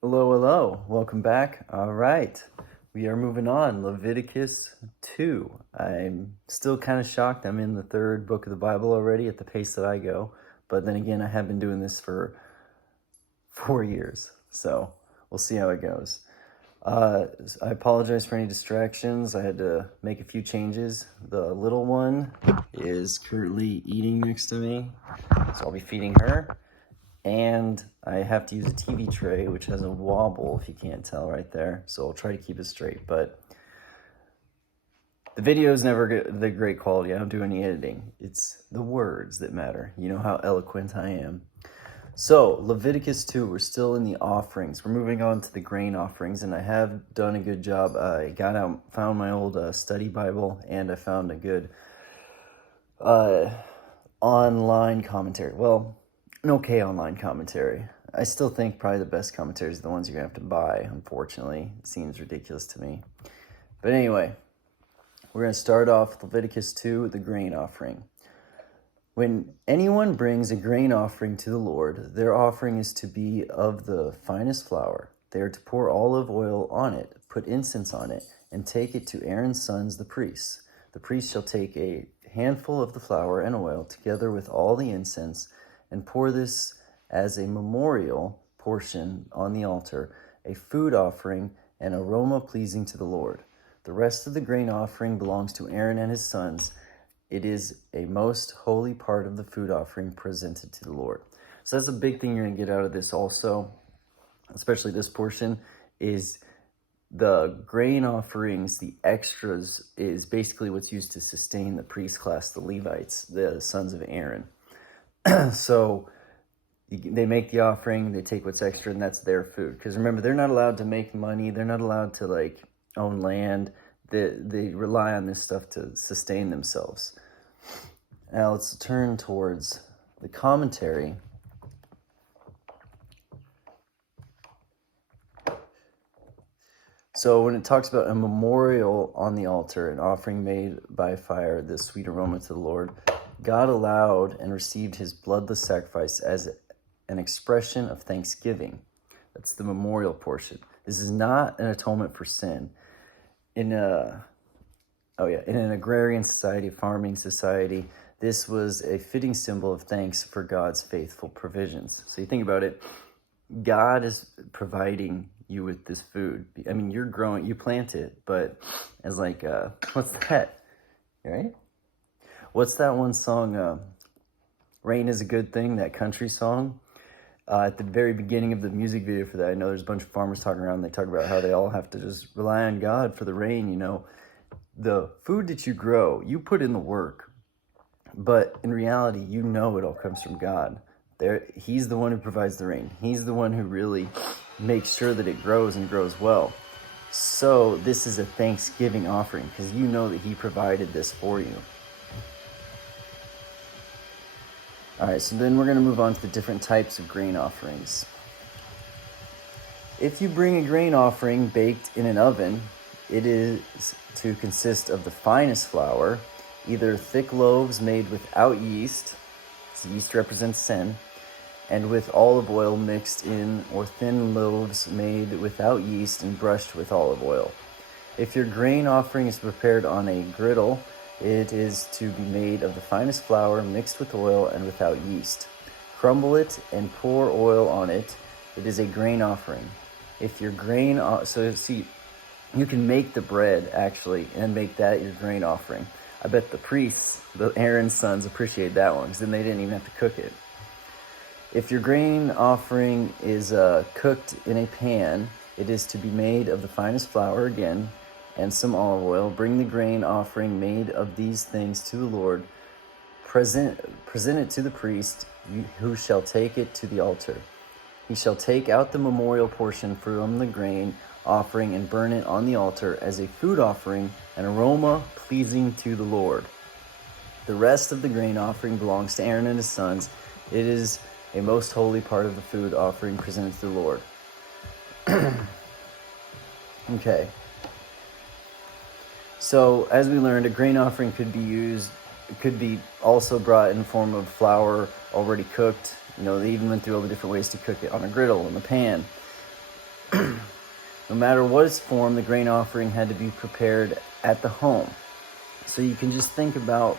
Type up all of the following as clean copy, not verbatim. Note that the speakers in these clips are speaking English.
Hello, hello. Welcome back. All right. We are moving on. Leviticus 2. I'm still kind of shocked. I'm in the third book of the Bible already at the pace that I go. But then again, I have been doing this for 4 years. So we'll see how it goes. I apologize for any distractions. I had to make a few changes. The little one is currently eating next to me, so I'll be feeding her. And I have to use a TV tray, which has a wobble, if you can't tell right there. So I'll try to keep it straight. But the video is never the great quality. I don't do any editing. It's the words that matter. You know how eloquent I am. So Leviticus 2, we're still in the offerings. We're moving on to the grain offerings, and I have done a good job. I found my old study Bible, and I found a good online commentary. Well, an okay online commentary. I still think probably the best commentaries are the ones you're going to have to buy, unfortunately. It seems ridiculous to me. But anyway, we're going to start off with Leviticus 2, the grain offering. When anyone brings a grain offering to the Lord, their offering is to be of the finest flour. They are to pour olive oil on it, put incense on it, and take it to Aaron's sons, the priests. The priest shall take a handful of the flour and oil, together with all the incense, and pour this as a memorial portion on the altar, a food offering, an aroma pleasing to the Lord. The rest of the grain offering belongs to Aaron and his sons. It is a most holy part of the food offering presented to the Lord. So that's the big thing you're going to get out of this also, especially this portion, is the grain offerings, the extras, is basically what's used to sustain the priest class, the Levites, the sons of Aaron. So they make the offering, they take what's extra, and that's their food. Because remember, they're not allowed to make money. They're not allowed to own land. They rely on this stuff to sustain themselves. Now let's turn towards the commentary. So when it talks about a memorial on the altar, an offering made by fire, this sweet aroma to the Lord, God allowed and received his bloodless sacrifice as an expression of thanksgiving. That's the memorial portion. This is not an atonement for sin. In an agrarian society, farming society, this was a fitting symbol of thanks for God's faithful provisions. So you think about it, God is providing you with this food. I mean, you're growing, you plant it, but as what's that, right? What's that one song, Rain is a Good Thing, that country song? At the very beginning of the music video for that, I know there's a bunch of farmers talking around. They talk about how they all have to just rely on God for the rain. The food that you grow, you put in the work, but in reality, it all comes from God. He's the one who provides the rain. He's the one who really makes sure that it grows and grows well. So this is a Thanksgiving offering because you know that he provided this for you. All right, so then we're going to move on to the different types of grain offerings. If you bring a grain offering baked in an oven, it is to consist of the finest flour, either thick loaves made without yeast, so yeast represents sin, and with olive oil mixed in, or thin loaves made without yeast and brushed with olive oil. If your grain offering is prepared on a griddle, it is to be made of the finest flour mixed with oil and without yeast. Crumble it and pour oil on it. It is a grain offering. If your grain, you can make the bread actually and make that your grain offering. I bet the priests, the Aaron's sons, appreciate that one because then they didn't even have to cook it. If your grain offering is cooked in a pan, it is to be made of the finest flour again, and some olive oil. Bring the grain offering made of these things to the Lord. Present it to the priest, who shall take it to the altar. He shall take out the memorial portion from the grain offering and burn it on the altar as a food offering, an aroma pleasing to the Lord. The rest of the grain offering belongs to Aaron and his sons. It is a most holy part of the food offering presented to the Lord. Okay. So, as we learned, a grain offering could be also brought in the form of flour already cooked. They even went through all the different ways to cook it on a griddle, in the pan. No matter what its form, the grain offering had to be prepared at the home. So you can just think about,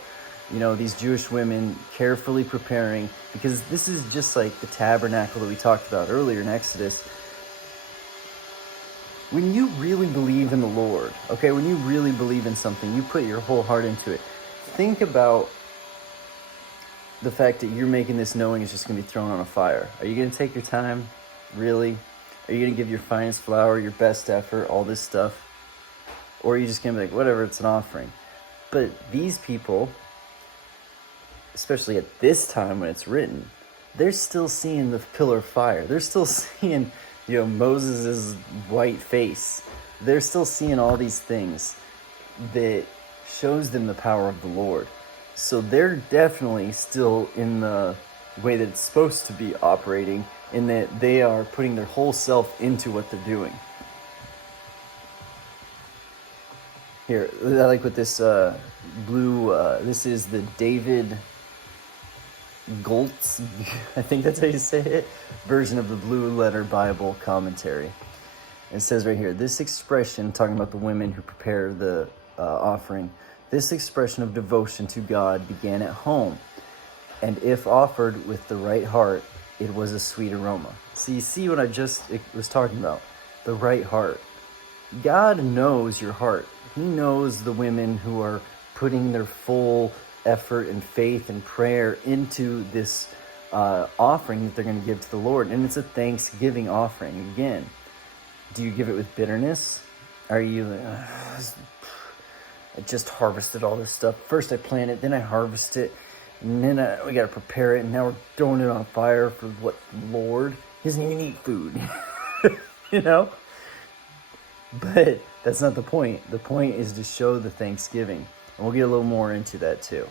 these Jewish women carefully preparing, because this is just like the tabernacle that we talked about earlier in Exodus. When you really believe in the Lord, okay, when you really believe in something, you put your whole heart into it. Think about the fact that you're making this knowing it's just going to be thrown on a fire. Are you going to take your time? Really? Are you going to give your finest flour, your best effort, all this stuff? Or are you just going to be like, whatever, it's an offering? But these people, especially at this time when it's written, they're still seeing the pillar of fire. They're still seeing, Moses' white face. They're still seeing all these things that shows them the power of the Lord. So they're definitely still in the way that it's supposed to be operating, in that they are putting their whole self into what they're doing. Here, I like what this blue, this is the David Goltz, I think that's how you say it, version of the Blue Letter Bible commentary. It says right here, this expression, talking about the women who prepare the offering, this expression of devotion to God began at home, and if offered with the right heart, it was a sweet aroma. So you see what I just was talking about, the right heart. God knows your heart. He knows the women who are putting their full effort and faith and prayer into this offering that they're going to give to the Lord. And it's a thanksgiving offering. Again, do you give it with bitterness? Are you like, I just harvested all this stuff. First I plant it, then I harvest it, and then we got to prepare it, and now we're throwing it on fire for what? Lord? He doesn't even eat food. But that's not the point. The point is to show the thanksgiving. And we'll get a little more into that too.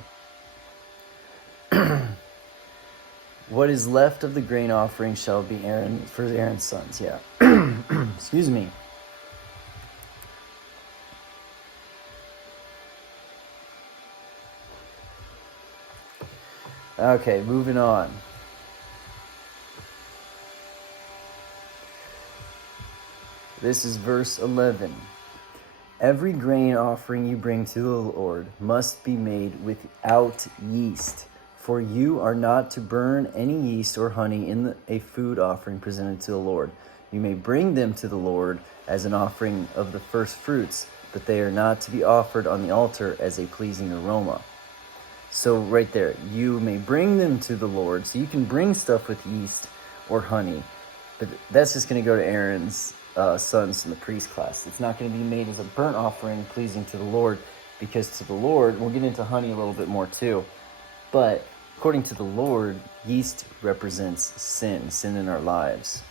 What is left of the grain offering shall be for Aaron's sons. Yeah. Excuse me. Okay, moving on. This is verse 11. Every grain offering you bring to the Lord must be made without yeast, for you are not to burn any yeast or honey in a food offering presented to the Lord. You may bring them to the Lord as an offering of the first fruits, but they are not to be offered on the altar as a pleasing aroma. So right there, you may bring them to the Lord. So you can bring stuff with yeast or honey, but that's just going to go to Aaron's sons in the priest class. It's not going to be made as a burnt offering pleasing to the Lord, because to the Lord, we'll get into honey a little bit more too, but according to the Lord, yeast represents sin in our lives.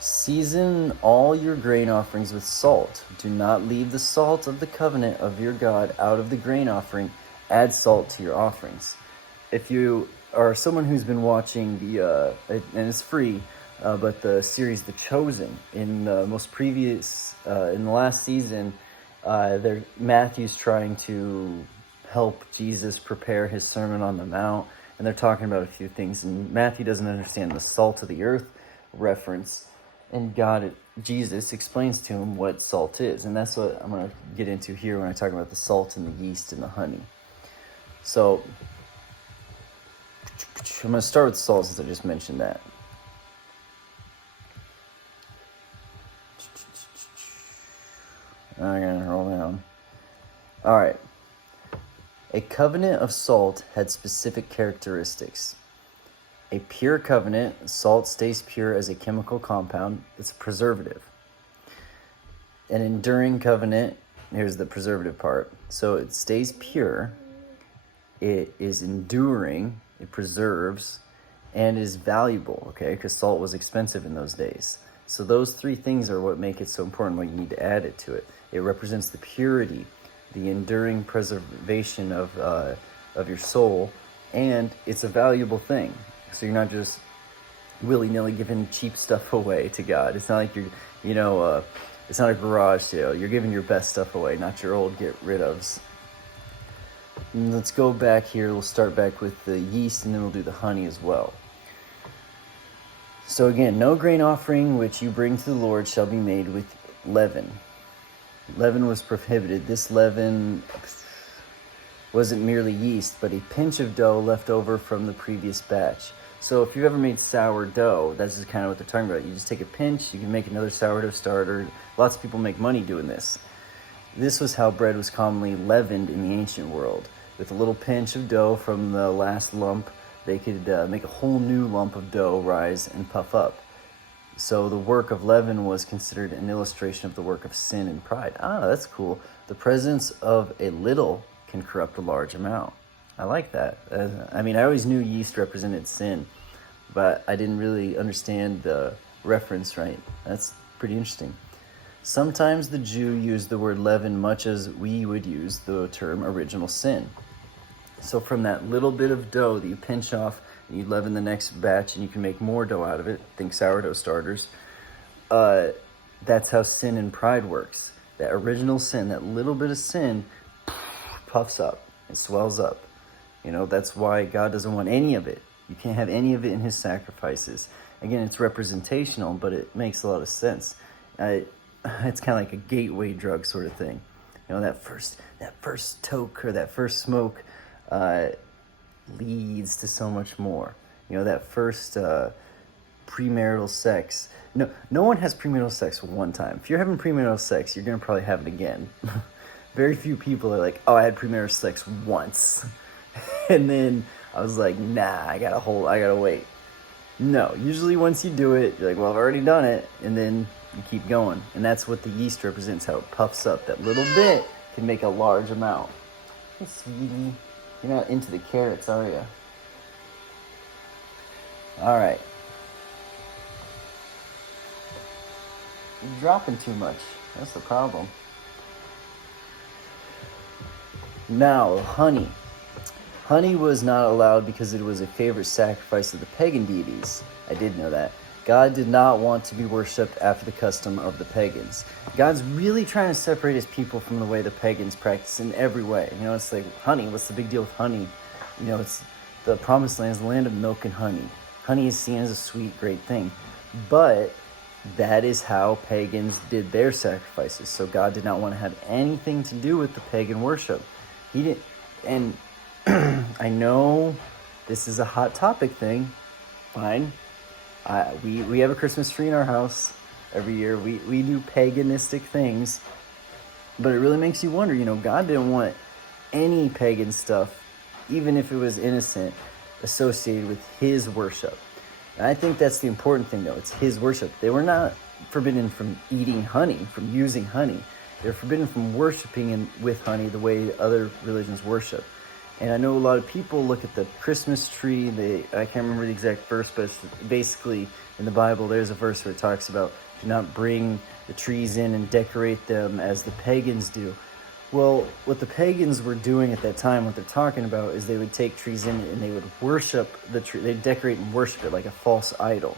Season all your grain offerings with salt. Do not leave the salt of the covenant of your God out of the grain offering. Add salt to your offerings. If you are someone who's been watching the, and it's free, but the series The Chosen, in the most previous, in the last season, Matthew's trying to help Jesus prepare his Sermon on the Mount, and they're talking about a few things, and Matthew doesn't understand the salt of the earth reference, and Jesus explains to him what salt is, and that's what I'm going to get into here when I talk about the salt and the yeast and the honey. So, I'm going to start with salt since I just mentioned that. I'm going to roll down. All right. A covenant of salt had specific characteristics. A pure covenant, salt stays pure as a chemical compound. It's a preservative. An enduring covenant, here's the preservative part. So it stays pure, it is enduring, it preserves, and is valuable, okay? Because salt was expensive in those days. So those three things are what make it so important, why you need to add it to it. It represents the purity, the enduring preservation of your soul, and it's a valuable thing. So you're not just willy-nilly giving cheap stuff away to God. It's not like you're, it's not a garage sale. You're giving your best stuff away, not your old get-rid-ofs. Let's go back here. We'll start back with the yeast, and then we'll do the honey as well. So again, no grain offering which you bring to the Lord shall be made with leaven. Leaven was prohibited. This leaven wasn't merely yeast, but a pinch of dough left over from the previous batch. So if you've ever made sourdough, that's just kind of what they're talking about. You just take a pinch, you can make another sourdough starter. Lots of people make money doing this. This was how bread was commonly leavened in the ancient world. With a little pinch of dough from the last lump, they could make a whole new lump of dough rise and puff up. So the work of leaven was considered an illustration of the work of sin and pride. That's cool. The presence of a little can corrupt a large amount. I like that. I always knew yeast represented sin, but I didn't really understand the reference right. That's pretty interesting. Sometimes the Jew used the word leaven much as we would use the term original sin. So from that little bit of dough that you pinch off, and you leaven the next batch, and you can make more dough out of it. Think sourdough starters. That's how sin and pride works. That original sin, that little bit of sin, puffs up and swells up. That's why God doesn't want any of it. You can't have any of it in his sacrifices. Again, it's representational, but it makes a lot of sense. It's kind of like a gateway drug sort of thing. That first toke or that first smoke leads to so much more. That first premarital sex. No one has premarital sex one time. If you're having premarital sex, you're going to probably have it again. Very few people are like, oh, I had premarital sex once. And then I was like, nah, I gotta wait. No, usually once you do it, you're like, well, I've already done it. And then you keep going. And that's what the yeast represents, how it puffs up. That little bit can make a large amount. Hey, sweetie. You're not into the carrots, are you? All right. You're dropping too much. That's the problem. Now, honey. Honey was not allowed because it was a favorite sacrifice of the pagan deities. I did know that. God did not want to be worshipped after the custom of the pagans. God's really trying to separate his people from the way the pagans practice in every way. It's like honey. What's the big deal with honey? It's the promised land is the land of milk and honey. Honey is seen as a sweet, great thing. But that is how pagans did their sacrifices. So God did not want to have anything to do with the pagan worship. He didn't. And I know this is a hot topic thing. Fine. We have a Christmas tree in our house every year. We do paganistic things. But it really makes you wonder, God didn't want any pagan stuff, even if it was innocent, associated with his worship. And I think that's the important thing, though. It's his worship. They were not forbidden from eating honey, from using honey. They're forbidden from worshiping with honey the way other religions worship. And I know a lot of people look at the Christmas tree. I can't remember the exact verse, but it's basically in the Bible, there's a verse where it talks about do not bring the trees in and decorate them as the pagans do. Well, what the pagans were doing at that time, what they're talking about, is they would take trees in and they would worship the tree. They'd decorate and worship it like a false idol.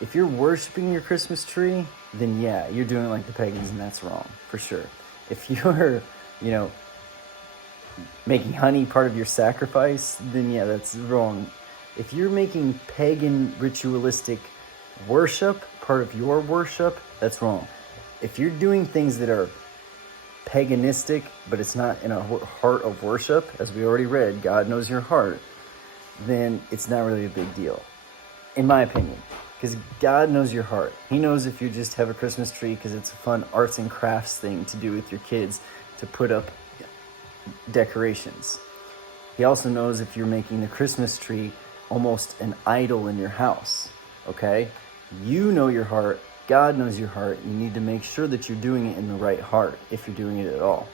If you're worshiping your Christmas tree, then yeah, you're doing it like the pagans, and that's wrong, for sure. If you're, making honey part of your sacrifice, then yeah, that's wrong. If you're making pagan ritualistic worship part of your worship, that's wrong. If you're doing things that are paganistic, but it's not in a heart of worship, as we already read, God knows your heart, then it's not really a big deal, in my opinion. Because God knows your heart. He knows if you just have a Christmas tree because it's a fun arts and crafts thing to do with your kids, to put up decorations. He also knows if you're making the Christmas tree almost an idol in your house. Okay? You know your heart. God knows your heart. You need to make sure that you're doing it in the right heart, if you're doing it at all.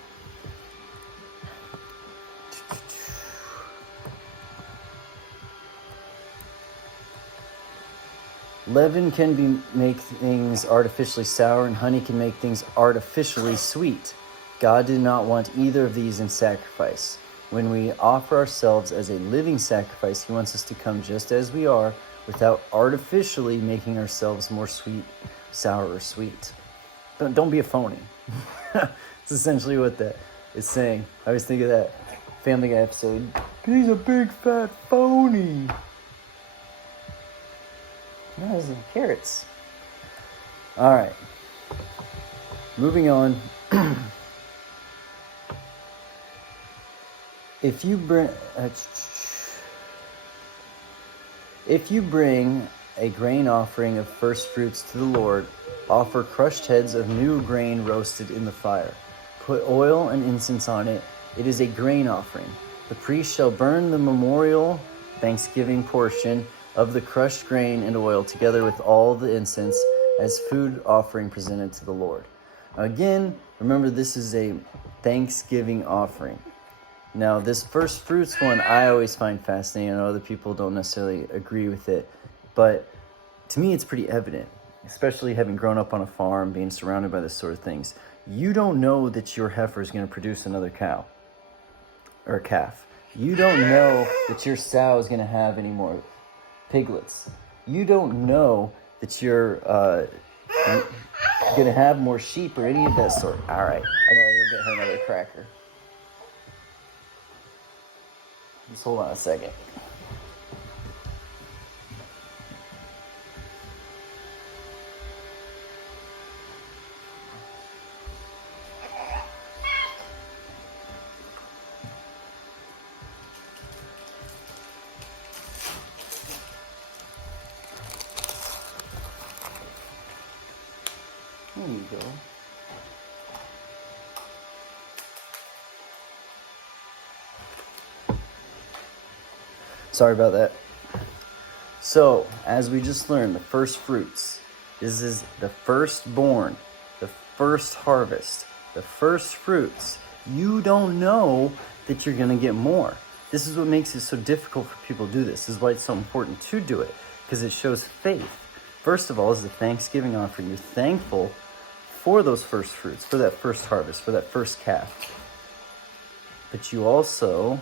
Leaven can make things artificially sour, and honey can make things artificially sweet. God did not want either of these in sacrifice. When we offer ourselves as a living sacrifice, he wants us to come just as we are, without artificially making ourselves more sweet, sour, or sweet. Don't be a phony. It's essentially what that is saying. I always think of that Family Guy episode. He's a big fat phony. No, it's carrots. All right. Moving on. If you bring a grain offering of first fruits to the Lord, offer crushed heads of new grain roasted in the fire. Put oil and incense on it. It is a grain offering. The priest shall burn the memorial thanksgiving portion of the crushed grain and oil together with all the incense as food offering presented to the Lord. Now again, remember this is a thanksgiving offering. Now this first fruits one I always find fascinating. I know other people don't necessarily agree with it, but to me it's pretty evident, especially having grown up on a farm, being surrounded by this sort of things. You don't know that your heifer is going to produce another cow or a calf. You don't know that your sow is going to have any more piglets. You don't know that you're going to have more sheep or any of that sort. All right, I got to go get her another cracker. Just hold on a second. There you go. Sorry about that. So, as we just learned, the first fruits. This is the firstborn, the first harvest, the first fruits. You don't know that you're going to get more. This is what makes it so difficult for people to do this. This is why it's so important to do it, because it shows faith. First of all, is the thanksgiving offering. You're thankful for those first fruits, for that first harvest, for that first calf. But you also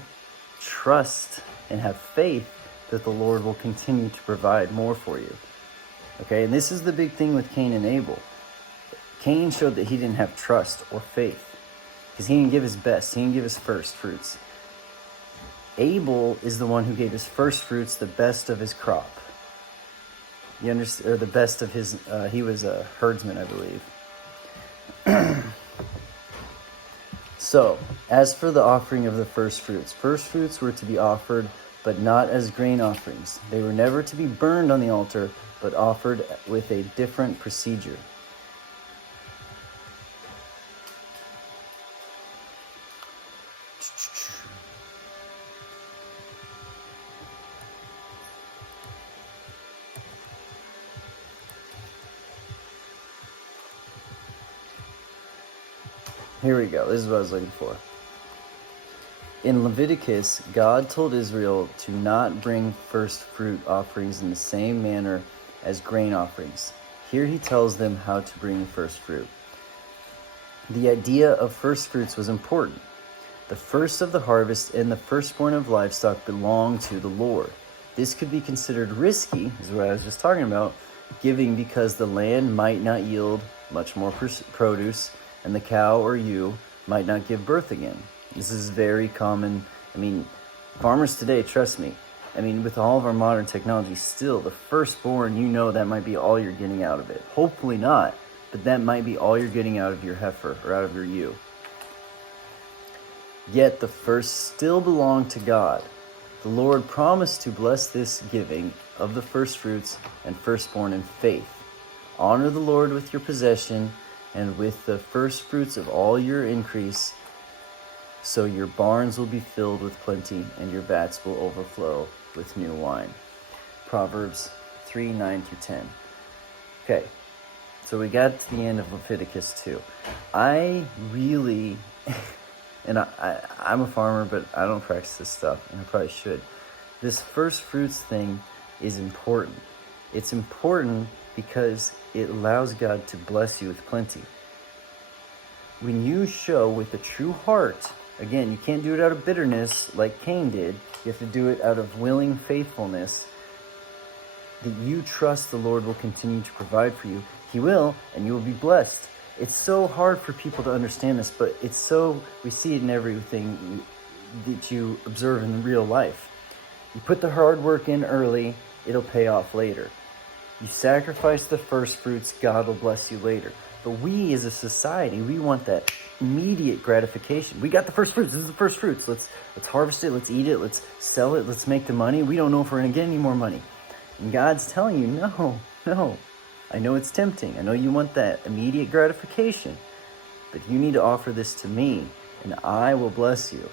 trust and have faith that the Lord will continue to provide more for you. Okay, and this is the big thing with Cain and Abel. Cain showed that he didn't have trust or faith because he didn't give his best. He didn't give his first fruits. Abel is the one who gave his first fruits, the best of his crop. You understand, or the best of his, he was a herdsman, I believe. So, as for the offering of the first fruits were to be offered, but not as grain offerings. They were never to be burned on the altar, but offered with a different procedure. Here we go. This is what I was looking for. In Leviticus, God told Israel to not bring first fruit offerings in the same manner as grain offerings. Here he tells them how to bring the first fruit. The idea of first fruits was important. The first of the harvest and the firstborn of livestock belong to the Lord. This could be considered risky, is what I was just talking about, giving because the land might not yield much more produce, and the cow or ewe might not give birth again. This is very common. I mean, farmers today, trust me, I mean, with all of our modern technology, still, the firstborn, you know that might be all you're getting out of it. Hopefully not, but that might be all you're getting out of your heifer or out of your ewe. Yet the first still belong to God. The Lord promised to bless this giving of the first fruits and firstborn in faith. Honor the Lord with your possession and with the first fruits of all your increase, so your barns will be filled with plenty and your vats will overflow with new wine. Proverbs 3:9-10. Okay, so we got to the end of Leviticus 2. I really, and I'm a farmer, but I don't practice this stuff, and I probably should. This first fruits thing is important. It's important because it allows God to bless you with plenty. When you show with a true heart, again, you can't do it out of bitterness like Cain did. You have to do it out of willing faithfulness, that you trust the Lord will continue to provide for you. He will, and you will be blessed. It's so hard for people to understand this, but we see it in everything that you observe in real life. You put the hard work in early, it'll pay off later. You sacrifice the first fruits, God will bless you later. But we as a society, we want that immediate gratification. We got the first fruits. This is the first fruits. Let's harvest it. Let's eat it. Let's sell it. Let's make the money. We don't know if we're going to get any more money. And God's telling you, no. I know it's tempting. I know you want that immediate gratification. But you need to offer this to me, and I will bless you.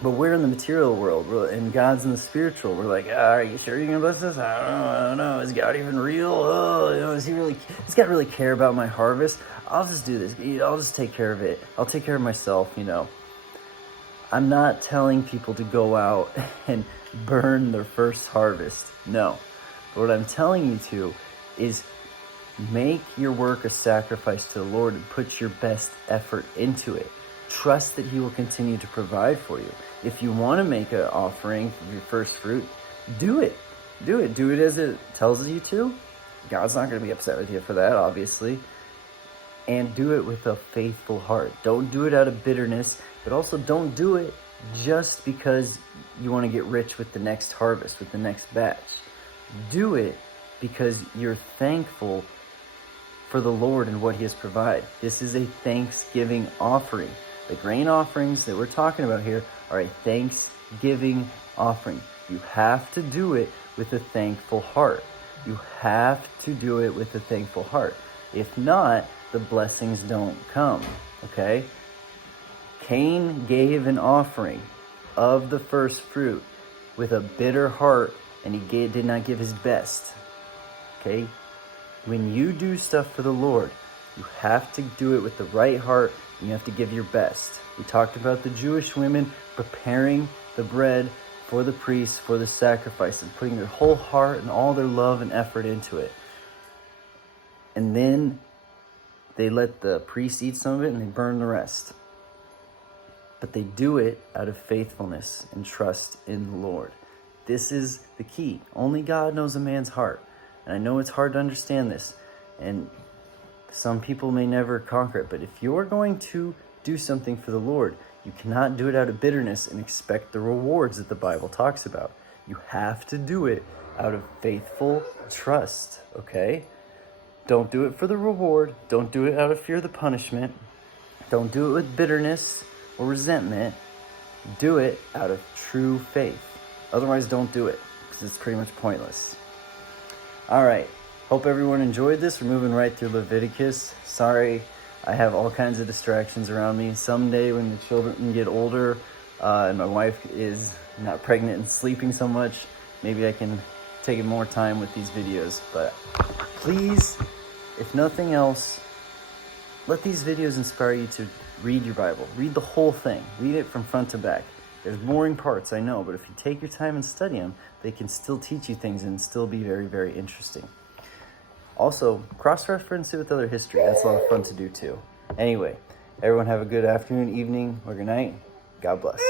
But we're in the material world, and God's in the spiritual. We're like, are you sure you're going to bless us? I don't know. Is God even real? Does God really care about my harvest? I'll just do this. I'll just take care of it. I'll take care of myself, I'm not telling people to go out and burn their first harvest. No. But what I'm telling you to is make your work a sacrifice to the Lord and put your best effort into it. Trust that He will continue to provide for you. If you want to make an offering of your first fruit, do it. Do it as it tells you to. God's not going to be upset with you for that, obviously. And do it with a faithful heart. Don't do it out of bitterness, but also don't do it just because you want to get rich with the next harvest, with the next batch. Do it because you're thankful for the Lord and what He has provided. This is a thanksgiving offering. The grain offerings that we're talking about here are a thanksgiving offering. You have to do it with a thankful heart. You have to do it with a thankful heart. If not, the blessings don't come, okay? Cain gave an offering of the first fruit with a bitter heart, and he did not give his best, okay? When you do stuff for the Lord, you have to do it with the right heart, and you have to give your best. We talked about the Jewish women preparing the bread for the priests, for the sacrifice, and putting their whole heart and all their love and effort into it. And then they let the priests eat some of it and they burn the rest. But they do it out of faithfulness and trust in the Lord. This is the key. Only God knows a man's heart. And I know it's hard to understand this. And some people may never conquer it. But if you're going to do something for the Lord, you cannot do it out of bitterness and expect the rewards that the Bible talks about. You have to do it out of faithful trust, okay? Don't do it for the reward. Don't do it out of fear of the punishment. Don't do it with bitterness or resentment. Do it out of true faith. Otherwise, don't do it, because it's pretty much pointless. All right. Hope everyone enjoyed this. We're moving right through Leviticus. Sorry, I have all kinds of distractions around me. Someday when the children get older and my wife is not pregnant and sleeping so much, maybe I can take more time with these videos. But please, if nothing else, let these videos inspire you to read your Bible. Read the whole thing. Read it from front to back. There's boring parts, I know, but if you take your time and study them, they can still teach you things and still be very, very interesting. Also, cross-reference it with other history. That's a lot of fun to do too. Anyway, everyone have a good afternoon, evening, or good night. God bless.